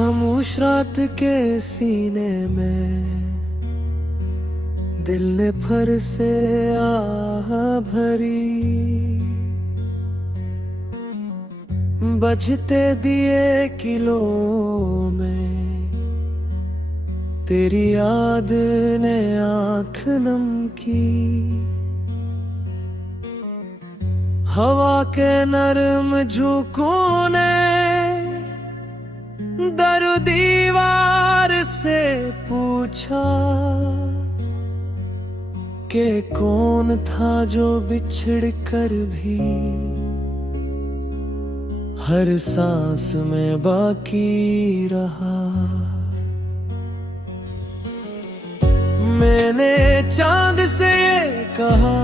खामोश रात के सीने में दिल ने फर से आह भरी, बजते दिए किलों में तेरी याद ने आँख नम की। हवा के नरम झोंकों ने दर दीवार से पूछा कि कौन था जो बिछड़ कर भी हर सांस में बाकी रहा। मैंने चांद से ये कहा,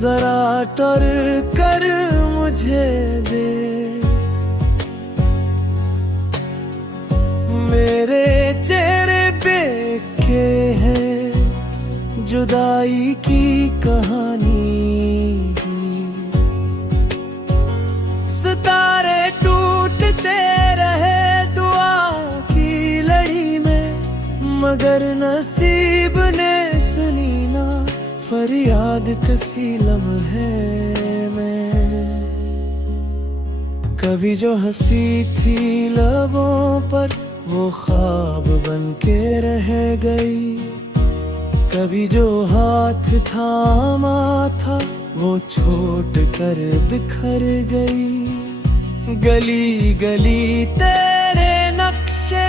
जरा टर कर मुझे दे, मेरे चेहरे पे के है जुदाई की कहानी। सितारे टूटते रहे दुआ की लड़ी में, मगर नसीब ने सुनी ना फरियाद कसी लम्हे में। कभी जो हंसी थी लबों पर वो ख्वाब बन के रह गई, कभी जो हाथ थामा था वो छोड़ कर बिखर गई। गली गली तेरे नक्शे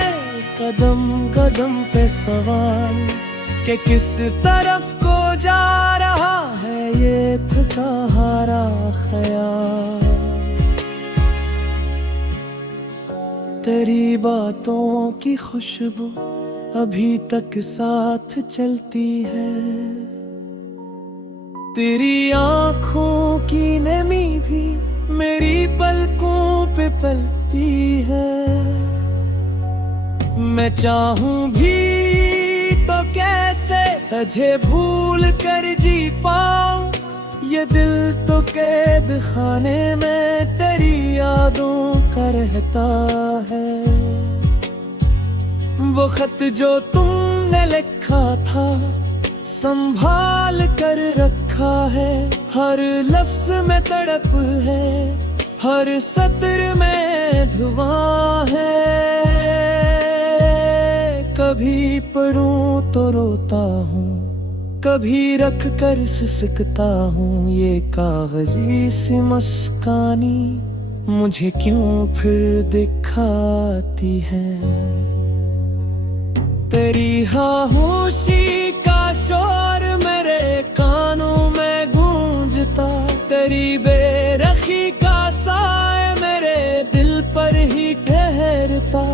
कदम कदम पे सवाल कि किस तरफ को जा रहा है ये थका हारा ख्याल। तेरी बातों की खुशबू अभी तक साथ चलती है, तेरी आँखों की नमी भी मेरी पलकों पे पलती है। मैं चाहूं भी तो कैसे तुझे भूल कर जी पाऊं, ये दिल तो कैद खाने में तेरी यादों का रहता है। वो खत जो तुमने लिखा था संभाल कर रखा है, हर लफ्ज में तड़प है, हर सत्र में धुआं है। कभी पढ़ूं तो रोता हूँ, कभी रख कर सिसकता हूँ, ये कागजी सी मुस्कानी मुझे क्यों फिर दिखाती है। तेरी खामोशी का शोर मेरे कानों में गूंजता, तेरी बेरखी का साए मेरे दिल पर ही ठहरता।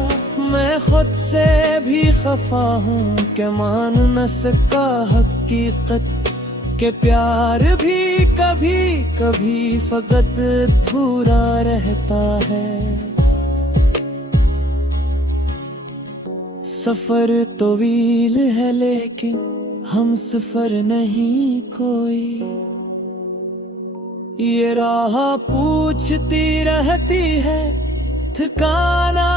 मैं खुद से भी खफा हूँ कि मान न सका हकीकत के प्यार भी कभी कभी फकत अधूरा रहता है। सफर तवील है लेकिन हम सफर नहीं कोई, ये राह पूछती रहती है ठिकाना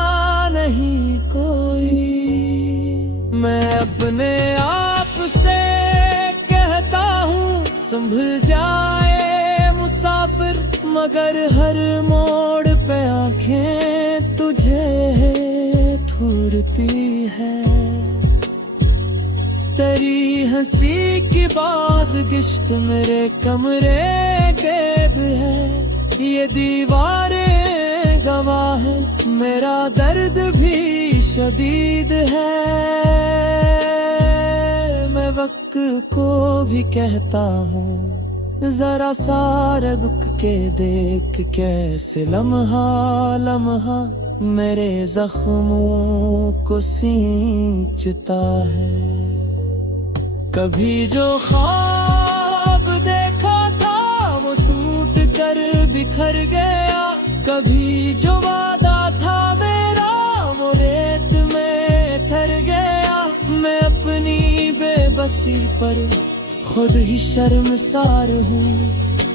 नहीं कोई। मैं अपने आप से कहता हूँ संभल जाए मुसाफिर, मगर हर मोड़ पे आंखें तुझे ढूंढती है। तेरी हंसी की बाज़गिश्त मेरे कमरे कैद है, ये दीवारें गवाह है मेरा दर्द भी शदीद है। मैं वक्त को भी कहता हूँ जरा सारा दुख के देख कैसे लम्हा लम्हा मेरे जख्मों को सींचता है। कभी जो ख्वाब देखा था वो टूट कर बिखर गया, कभी जो वादा था मेरा वो रेत में ठहर गया। मैं अपनी बेबसी पर खुद ही शर्मसार हूँ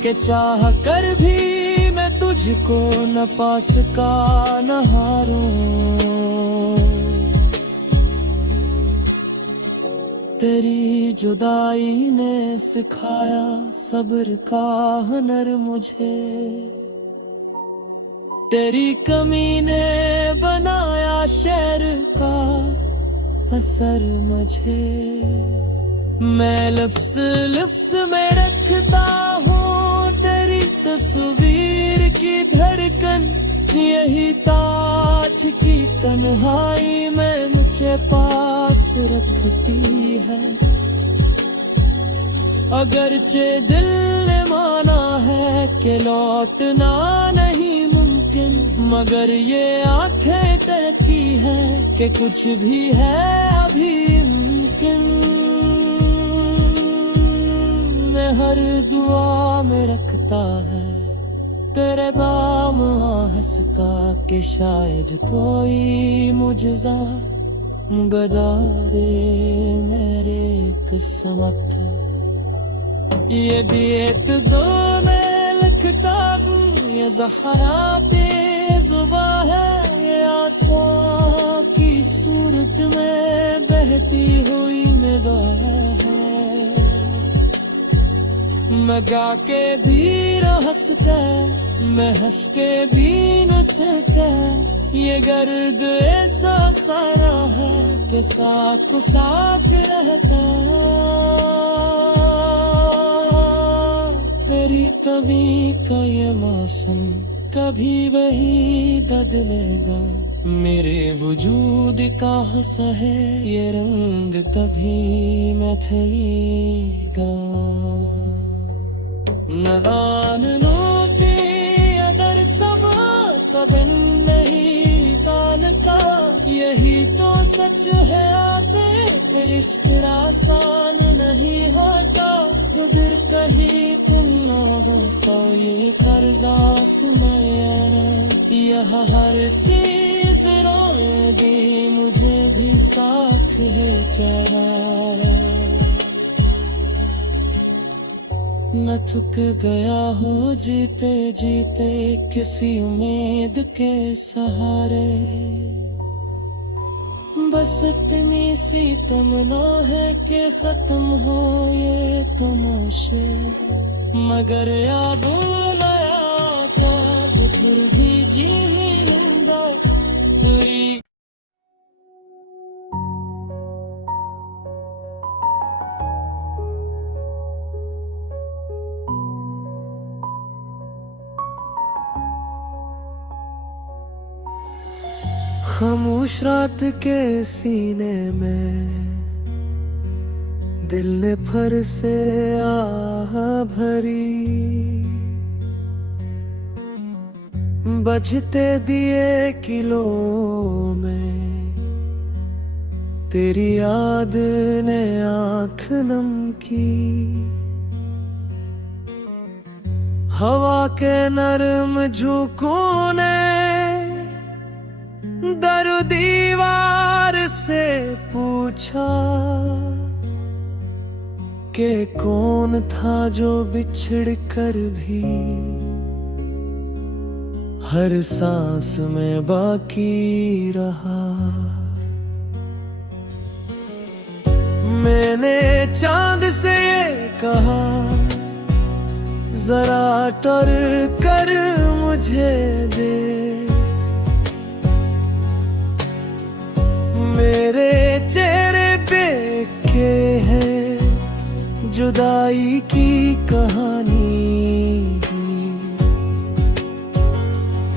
कि चाह कर भी मैं तुझको न पा सका न हारूं तेरी जुदाई ने सिखाया सब्र का हुनर मुझे, तेरी कमी ने बनाया शेर का असर मुझे। मैं लफ्ज़ लफ्ज़ में रखता हूँ तेरी तस्वीर की धड़कन, यही ताज की तन्हाई में मुझे पास रखती है। अगरचे दिल ने माना है कि लौटना नहीं मुमकिन, मगर ये आंखें कहती हैं कि कुछ भी है अभी मुमकिन। मैं हर दुआ में रखता है तेरे नाम हंसता कि शायद कोई मुझजा गुज़ारे मेरे किस्मत। ये दियत दो में लिखता हूँ, ये ज़हरा बेज़ुबा है, ये आंसू की सूरत में बहती हुई निगाह है। मैं गा के भी न हंस के, मैं हंस के भी न सके, ये गर्द ऐसा सारा है कि साथ साथ रहता। तेरी तभी का ये मौसम कभी वही बदलेगा, मेरे वजूद का सहे ये रंग तभी मैथिलीगा। नहान नोती अदर सब तबन नहीं तान का, यही तो सच है आते फिर इश्क आसान नहीं होता। उधर कहीं तुम ना होता ये कर्जा सुनैना, यह हर चीज रोए दी मुझे भी साथ है चरा। मैं थक गया हूँ जीते जीते किसी उम्मीद के सहारे, बस इतनी सी तमन्ना है कि खत्म हो ये तमाशे। मगर याद नया तो फिर भी जी लूंगा तेरी। खामोश रात के सीने में दिल ने फर से आह भरी, बजते दिए किलों में तेरी याद ने आँख नम की। हवा के नरम झोंकों ने दर दीवार से पूछा कि कौन था जो बिछड़ कर भी हर सांस में बाकी रहा। मैंने चांद से ये कहा जरा टर कर मुझे दे, मेरे चेहरे पे के है जुदाई की कहानी।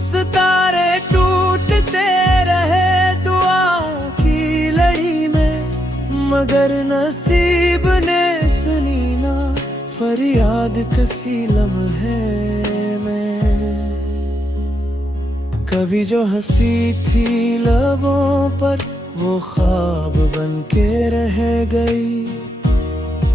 सितारे टूटते रहे दुआ की लड़ी में, मगर नसीब ने सुनी ना फरियाद किसी लम्हे में। कभी जो हंसी थी लबों पर वो ख्वाब बन के रह गई,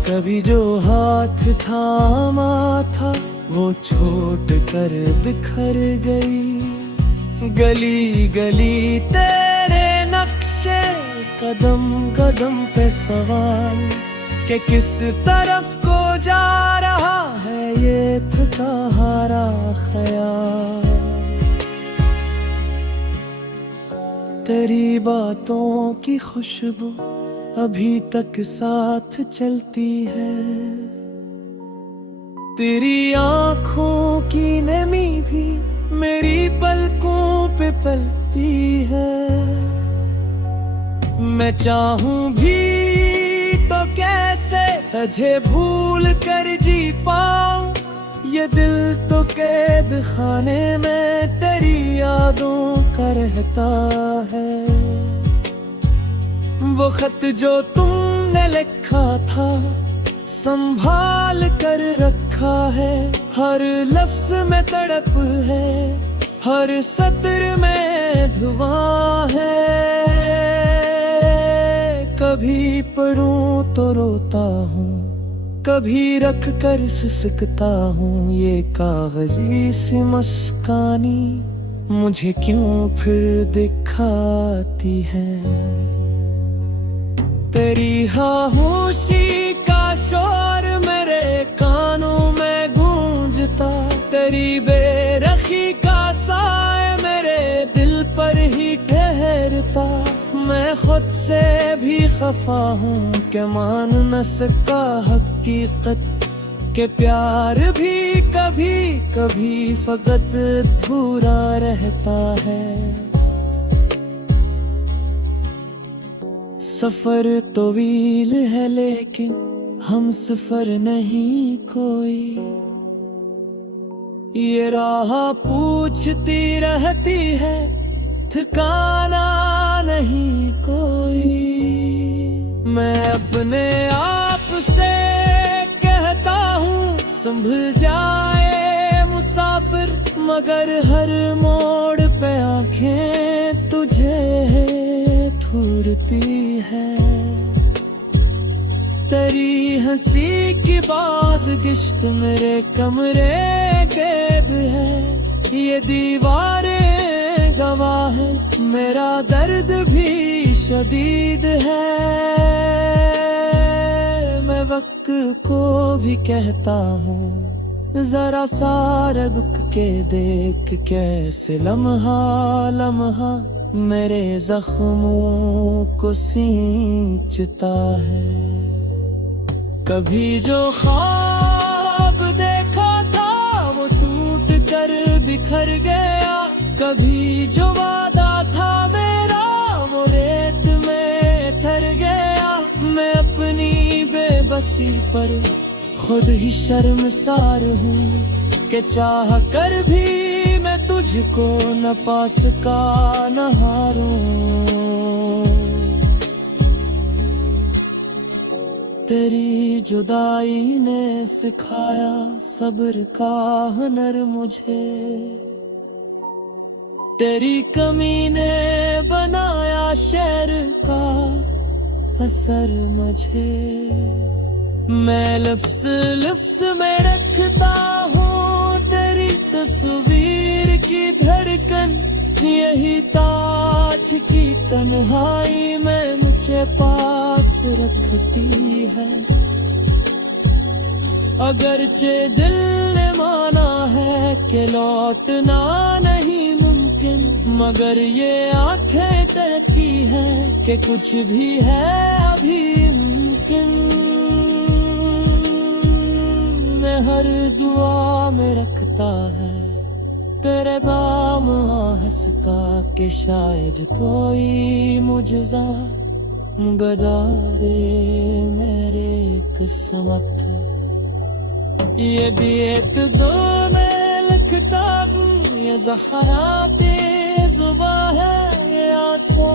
कभी जो हाथ थामा था वो छोड़ कर बिखर गई। गली गली तेरे नक्शे कदम कदम पे सवाल कि किस तरफ को जा रहा है ये थका हारा ख्याल। तेरी बातों की खुशबू अभी तक साथ चलती है। तेरी आंखों की नमी भी मेरी पलकों पे पलती है। मैं चाहूं भी तो कैसे तुझे भूल कर जी पाऊं। ये दिल तो कैद खाने में तेरी यादों का रहता है। वो खत जो तुमने लिखा था संभाल कर रखा है। हर लफ्ज में तड़प है, हर सत्र में धुआं है। कभी पढ़ूं तो रोता हूँ, कभी रख कर सिसकता हूँ। ये कागजी सी मुस्कानी मुझे क्यों फिर दिखाती है। तेरी खामोशी का शोर मेरे कानों में गूंजता। तेरी बेरखी का साए मेरे दिल पर ही ठहरता। मैं खुद से भी खफा हूँ कि मान न सका हकीकत के प्यार भी कभी कभी फकत अधूरा रहता है। सफर तवील है लेकिन हम सफर नहीं कोई। ये राह पूछती रहती है, ठिकाना नहीं कोई। मैं अपने आप से कहता हूँ संभल जाए मुसाफिर, मगर हर मोड़ पे आंखें तुझे ढूंढती है। तेरी हंसी की बाज़गिश्त मेरे कमरे कैद है। ये दीवारें गवाह है, मेरा दर्द भी शदीद है। मैं वक्त को भी कहता हूँ जरा सारा दुख के देख कैसे लम्हा लम्हा मेरे जख्मों को सींचता है। कभी जो ख्वाब देखा था वो टूट कर बिखर गया। कभी जो वादा था मेरा वो रेत में ठहर गया। मैं अपनी बेबसी पर खुद ही शर्मसार हूँ कि चाह कर भी मैं तुझको न पा सका न हारूं। तेरी जुदाई ने सिखाया सब्र का हुनर मुझे। तेरी कमी ने बनाया शहर का असर मुझे। मैं लफ्ज़ लफ्ज़ में रखता हूँ तेरी तस्वीर की धड़कन। यही ताज की तन्हाई में मुझे पास रखती है। अगरचे दिल ने माना है कि लौटना नहीं मुमकिन, मगर ये आंखें कहती हैं कि कुछ भी है अभी मुमकिन। मैं हर दुआ में रखता है तेरे नाम आहस का कि शायद कोई मुझजा गदारे मेरे किस्मत। ये बीत दो में लिखता हूँ, ये ज़हरा बेज़ुबा है। ये आंसू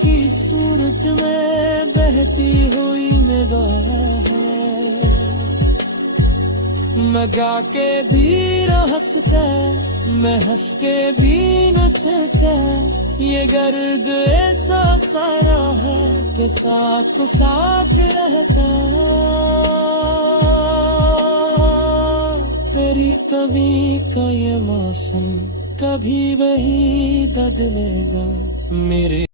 की सूरत में बहती हुई निगाह है। मैं गा के भी न हंस के, मैं हंस के भी न सका। ये गर्द ऐसा सारा है कि साथ साथ रहता। तेरी तभी का ये मौसम कभी वही बदलेगा मेरे